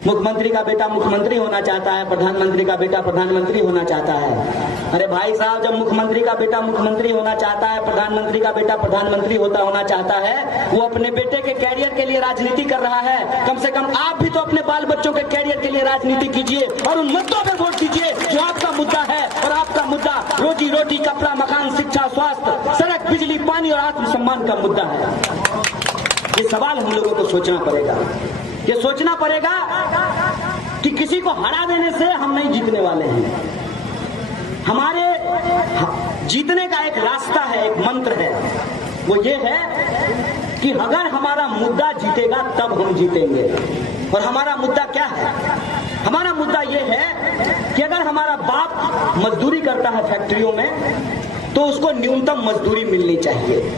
मुख्यमंत्री का बेटा मुख्यमंत्री होना चाहता है, प्रधानमंत्री का बेटा प्रधानमंत्री होना चाहता है। अरे भाई साहब, जब मुख्यमंत्री का बेटा मुख्यमंत्री होना चाहता है, प्रधानमंत्री का बेटा प्रधानमंत्री होना चाहता है, वो अपने बेटे के कैरियर के लिए राजनीति कर रहा है। कम से कम आप भी तो अपने बाल बच्चों के कैरियर के लिए राजनीति कीजिए और उन मुद्दों पर वोट दीजिए जो आपका मुद्दा है। और आपका मुद्दा रोजी रोटी, कपड़ा, मकान, शिक्षा, स्वास्थ्य, सड़क, बिजली, पानी और आत्मसम्मान का मुद्दा है। ये सवाल हम लोगों को सोचना पड़ेगा। ये सोचना पड़ेगा कि किसी को हरा देने से हम नहीं जीतने वाले हैं। हमारे जीतने का एक रास्ता है, एक मंत्र है, वो ये है कि अगर हमारा मुद्दा जीतेगा तब हम जीतेंगे। और हमारा मुद्दा क्या है? हमारा मुद्दा ये है कि अगर हमारा बाप मजदूरी करता है फैक्ट्रियों में तो उसको न्यूनतम मजदूरी मिलनी चाहिए।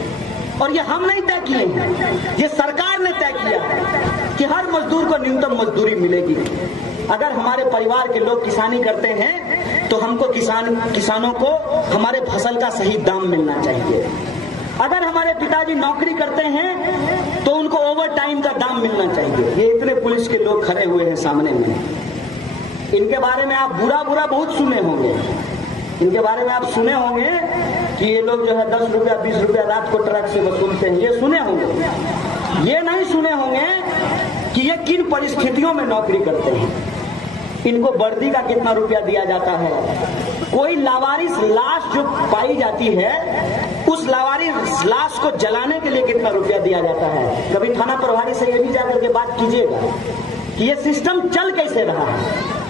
और ये हम नहीं तय किए हैं, ये सरकार ने तय किया है कि हर मजदूर को न्यूनतम मजदूरी मिलेगी। अगर हमारे परिवार के लोग किसानी करते हैं तो हमको किसानों को हमारे फसल का सही दाम मिलना चाहिए। अगर हमारे पिताजी नौकरी करते हैं तो उनको ओवर टाइम का दाम मिलना चाहिए। ये इतने पुलिस के लोग खड़े हुए हैं सामने में, इनके बारे में आप बुरा बहुत सुने होंगे। इनके बारे में आप सुने होंगे कि ये लोग जो है 10 रुपया 20 रुपया रात को ट्रक से वसूलते हैं, ये सुने होंगे। ये नहीं सुने होंगे कि ये किन परिस्थितियों में नौकरी करते हैं, इनको वर्दी का कितना रुपया दिया जाता है। कोई लावारिस लाश जो पाई जाती है, उस लावारिस लाश को जलाने के लिए कितना रुपया दिया जाता है। कभी थाना प्रभारी से ये भी जाकर के बात कीजिएगा कि ये सिस्टम चल कैसे रहा है।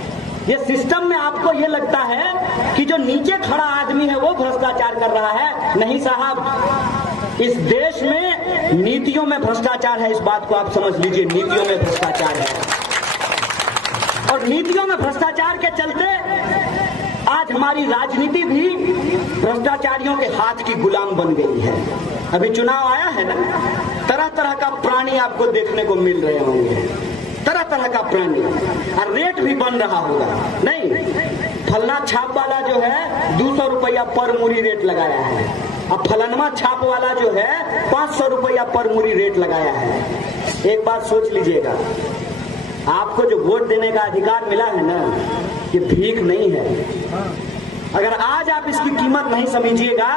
ये सिस्टम में आपको ये लगता है कि जो नीचे खड़ा आदमी है वो भ्रष्टाचार कर रहा है। नहीं साहब, इस देश में नीतियों में भ्रष्टाचार है। इस बात को आप समझ लीजिए, नीतियों में भ्रष्टाचार है। और नीतियों में भ्रष्टाचार के चलते आज हमारी राजनीति भी भ्रष्टाचारियों के हाथ की गुलाम बन गई है। अभी चुनाव आया है ना, तरह तरह का प्राणी आपको देखने को मिल रहे होंगे, तरह तरह का प्राणी, और रेट भी बन रहा होगा। नहीं, फलना छाप वाला जो है 200 रुपया पर मूरी रेट लगाया है, अब फलनवा छाप वाला जो है 500 रुपया पर मूरी रेट लगाया है। एक बात सोच लीजिएगा, आपको जो वोट देने का अधिकार मिला है ना, ये भीख नहीं है। अगर आज आप इसकी कीमत नहीं समझिएगा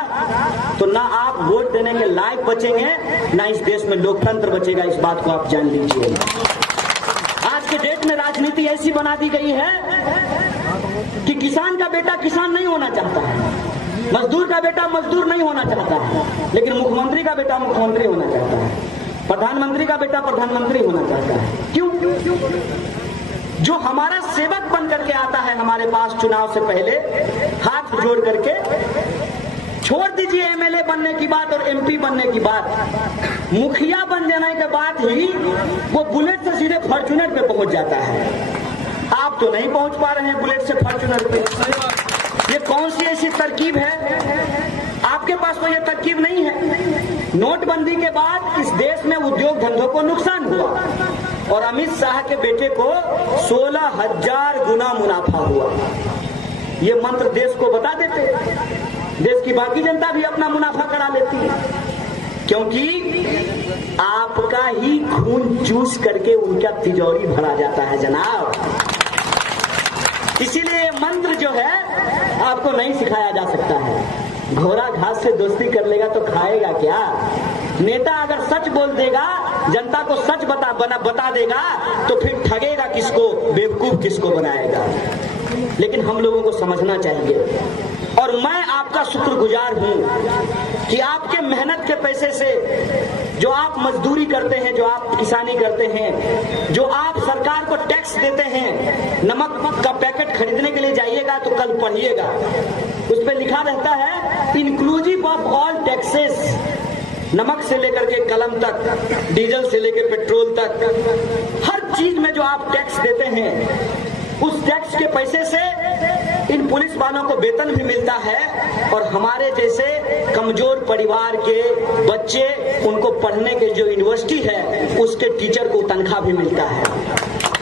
तो ना आप वोट देने के लायक बचेंगे, ना इस देश में लोकतंत्र बचेगा। इस बात को आप जान लीजिए। आज के डेट में राजनीति ऐसी बना दी गई है कि किसान का बेटा किसान नहीं होना चाहता है, मजदूर का बेटा मजदूर नहीं होना चाहता है, लेकिन मुख्यमंत्री का बेटा मुख्यमंत्री होना चाहता है, प्रधानमंत्री का बेटा प्रधानमंत्री होना चाहता है। क्यों? जो हमारा सेवक बन करके आता है हमारे पास चुनाव से पहले, हाथ जोड़ करके, छोड़ दीजिए एमएलए बनने की बात और एमपी बनने की बात, मुखिया बन जाने के बाद ही वो बुलेट से सीधे फॉर्च्यूनर पे पहुंच जाता है। आप तो नहीं पहुंच पा रहे हैं बुलेट से फॉर्च्यूनर पे। ये कौन सी ऐसी तरकीब है? आपके पास तो ये तरकीब नहीं है। नोटबंदी के बाद इस देश में उद्योग धंधों को नुकसान हुआ और अमित शाह के बेटे को 16,000 गुना मुनाफा हुआ। ये मंत्र देश को बता देते, देश की बाकी जनता भी अपना मुनाफा करा लेती है, क्योंकि आपका ही खून चूस करके उनका तिजोरी भरा जाता है जनाब। इसीलिए मंत्र जो है आपको नहीं सिखाया जा सकता है। घोड़ा घास से दोस्ती कर लेगा तो खाएगा क्या? नेता अगर सच बोल देगा, जनता को सच बता देगा, तो फिर ठगेगा किसको, बेवकूफ किसको बनाएगा। लेकिन हम लोगों को समझना चाहिए, और मैं आपका शुक्रगुजार हूं कि आपके मेहनत के पैसे से, जो आप मजदूरी करते हैं, जो आप किसानी करते हैं, जो आप सरकार को टैक्स देते हैं, नमक का पैकेट खरीदने के लिए जाइएगा तो कल पढ़िएगा, उस पर लिखा रहता है इंक्लूसिव ऑफ ऑल टैक्सेस। नमक से लेकर के कलम तक, डीजल से लेकर पेट्रोल तक, हर चीज में जो आप टैक्स देते हैं, उस टैक्स के पैसे से इन पुलिस वालों को वेतन भी मिलता है और हमारे जैसे कमजोर परिवार के बच्चे, उनको पढ़ने के जो यूनिवर्सिटी है उसके टीचर को तनख्वाह भी मिलता है।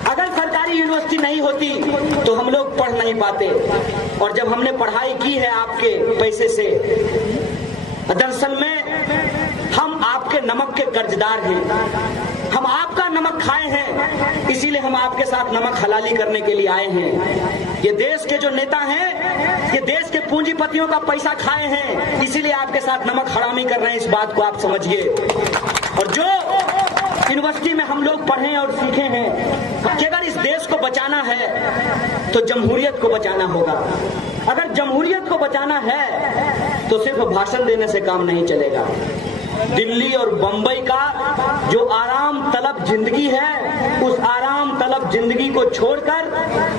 अगर सरकारी यूनिवर्सिटी नहीं होती तो हम लोग पढ़ नहीं पाते, और जब हमने पढ़ाई की है आपके पैसे से, दरअसल में हम आपके नमक के कर्जदार हैं। हम आपका का नमक खाए हैं, इसीलिए हम आपके साथ नमक हलाली करने के लिए आए हैं। ये देश के जो नेता हैं, ये देश के पूंजीपतियों का पैसा खाए हैं, इसीलिए आपके साथ नमक हरामी कर रहे हैं। इस बात को आप समझिए। और जो यूनिवर्सिटी में हम लोग पढ़े और सीखे हैं कि अगर इस देश को बचाना है तो जमहूरियत को बचाना होगा। अगर जमहूरियत को बचाना है तो सिर्फ भाषण देने से काम नहीं चलेगा। दिल्ली और बंबई का जो आराम तलब जिंदगी है, उस आराम तलब जिंदगी को छोड़कर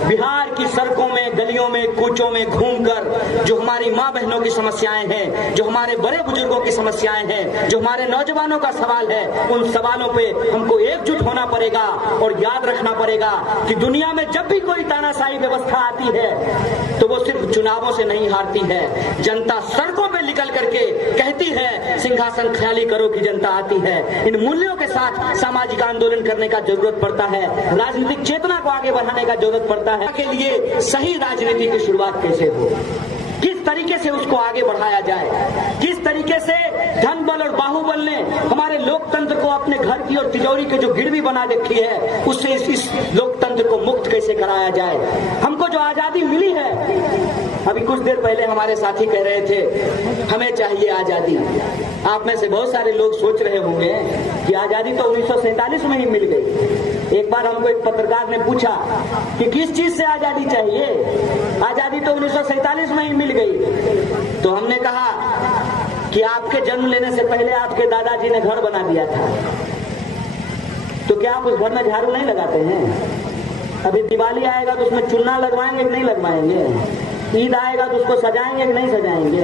बिहार की सड़कों में, गलियों में, कूचों में घूमकर जो हमारी माँ बहनों की समस्याएं हैं, जो हमारे बड़े बुजुर्गों की समस्याएं हैं, जो हमारे नौजवानों का सवाल है, उन सवालों पे हमको एकजुट होना पड़ेगा। और याद रखना पड़ेगा कि दुनिया में जब भी कोई तानाशाही व्यवस्था आती है तो वो सिर्फ चुनावों से नहीं हारती है। जनता सड़कों पे निकल करके कहती है सिंहासन ख्याली करो की जनता आती है। इन मूल्यों के साथ सामाजिक आंदोलन करने का जरूरत पड़ता है, राजनीतिक चेतना को आगे बढ़ाने का जरूरत पड़ता है। के लिए सही राजनीति की शुरुआत कैसे हो, किस तरीके से उसको आगे बढ़ाया जाए, किस तरीके से धन बल और बाहुबल ने हमारे लोकतंत्र को अपने घर की और तिजोरी के जो गिरवी बना रखी है, उससे इस लोकतंत्र को मुक्त कैसे कराया जाए। हमको जो आजादी मिली है, अभी कुछ देर पहले हमारे साथी कह रहे थे हमें चाहिए आजादी। आप में से बहुत सारे लोग सोच रहे होंगे कि आजादी तो 1947 में ही मिल गई। एक बार हमको एक पत्रकार ने पूछा कि किस चीज से आजादी चाहिए, आजादी तो 1947 में ही मिल गई। तो हमने कहा कि आपके जन्म लेने से पहले आपके दादाजी ने घर बना दिया था, तो क्या आप उस घर में झाड़ू नहीं लगाते हैं? अभी दिवाली आएगा तो उसमें चूना लगवाएंगे कि नहीं लगवाएंगे? ईद आएगा तो उसको सजाएंगे कि नहीं सजाएंगे?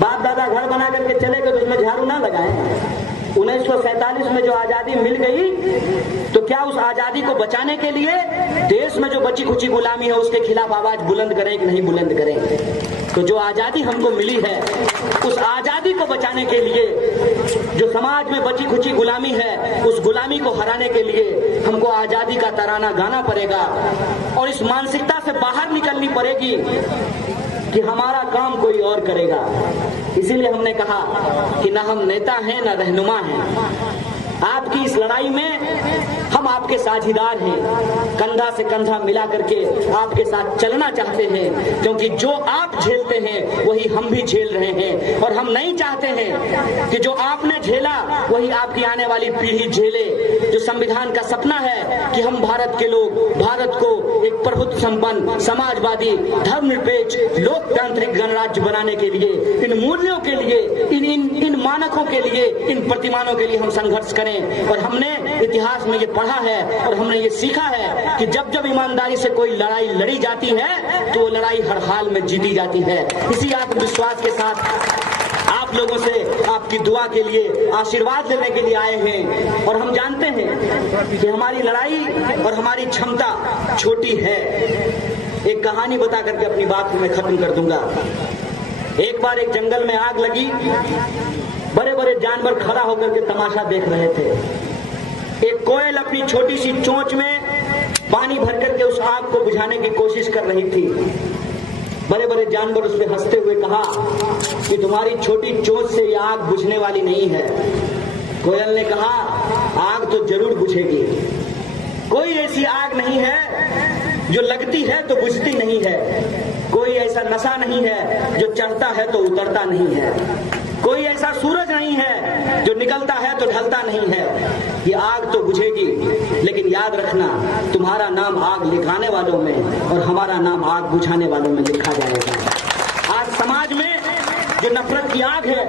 बाप दादा घर बना करके चले गए तो उसमें झाड़ू ना लगाएं? 1947 में जो आजादी मिल गई, तो क्या उस आजादी को बचाने के लिए देश में जो बची खुची गुलामी है उसके खिलाफ आवाज बुलंद करें कि नहीं बुलंद करें? तो जो आजादी हमको मिली है, उस आजादी को बचाने के लिए जो समाज में बची खुची गुलामी है, उस गुलामी को हराने के लिए हमको आजादी का तराना गाना पड़ेगा और इस मानसिकता से बाहर निकलनी पड़ेगी कि हमारा काम कोई और करेगा। इसीलिए हमने कहा कि ना हम नेता हैं ना रहनुमा हैं। आपकी इस लड़ाई में हम आपके साझीदार हैं, कंधा से कंधा मिला करके आपके साथ चलना चाहते हैं, क्योंकि जो आप झेलते हैं वही हम भी झेल रहे हैं। और हम नहीं चाहते हैं कि जो आपने झेला वही आपकी आने वाली पीढ़ी झेले। जो संविधान का सपना है कि हम भारत के लोग भारत को एक प्रभुत्व संपन्न, समाजवादी, धर्मनिरपेक्ष, लोकतांत्रिक गणराज्य बनाने के लिए, इन मूल्यों के लिए, इन मानकों के लिए, इन प्रतिमानों के लिए हम संघर्ष करें। और हमने इतिहास में ये पढ़ा है और हमने ये सीखा है कि जब जब ईमानदारी से कोई लड़ाई लड़ी जाती है तो वो लड़ाई हर हाल में जीती जाती है। इसी आत्मविश्वास के साथ आप लोगों से आपकी दुआ के लिए, आशीर्वाद लेने के लिए आए हैं। और हम जानते हैं कि हमारी लड़ाई और हमारी क्षमता छोटी है। एक कहानी बता करके अपनी बात मैं खत्म कर दूंगा। एक बार एक जंगल में आग लगी, बड़े बड़े जानवर खड़ा होकर के तमाशा देख रहे थे। एक कोयल अपनी छोटी सी चोंच में पानी भर करके उस आग को बुझाने की कोशिश कर रही थी। बड़े बड़े जानवर उससे हंसते हुए कहा कि तुम्हारी छोटी चोंच से यह आग बुझने वाली नहीं है। कोयल ने कहा आग तो जरूर बुझेगी। कोई ऐसी आग नहीं है जो लगती है तो बुझती नहीं है। कोई ऐसा नशा नहीं है जो चढ़ता है तो उतरता नहीं है। कोई ऐसा सूरज नहीं है जो निकलता है तो ढलता नहीं है। ये आग तो बुझेगी, लेकिन याद रखना तुम्हारा नाम आग लिखाने वालों में और हमारा नाम आग बुझाने वालों में लिखा जाएगा। आज समाज में जो नफरत की आग है,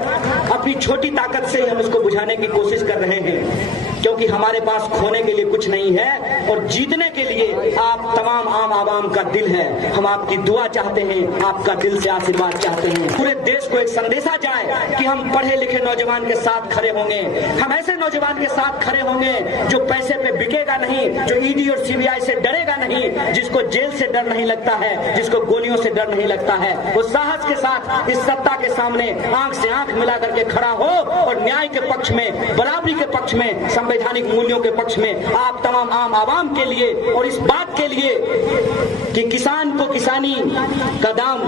अपनी छोटी ताकत से हम उसको बुझाने की कोशिश कर रहे हैं, क्योंकि हमारे पास खोने के लिए कुछ नहीं है और जीतने के लिए आप तमाम आम आवाम का दिल है। हम आपकी दुआ चाहते हैं, आपका दिल से आशीर्वाद चाहते हैं। पूरे देश को एक संदेशा जाए कि हम पढ़े लिखे नौजवान के साथ खड़े होंगे। हम ऐसे नौजवान के साथ खड़े होंगे जो पैसे पे बिकेगा नहीं, जो ईडी और सीबीआई से डरेगा नहीं, जिसको जेल से डर नहीं लगता है, जिसको गोलियों से डर नहीं लगता है। वो साहस के साथ इस सत्ता के सामने आंख से आंख मिला करके खड़ा हो और न्याय के पक्ष में, बराबरी के पक्ष में, संवैधानिक मूल्यों के पक्ष में आप तमाम आम आवाम के लिए और इस बात के लिए कि किसान को किसानी का दाम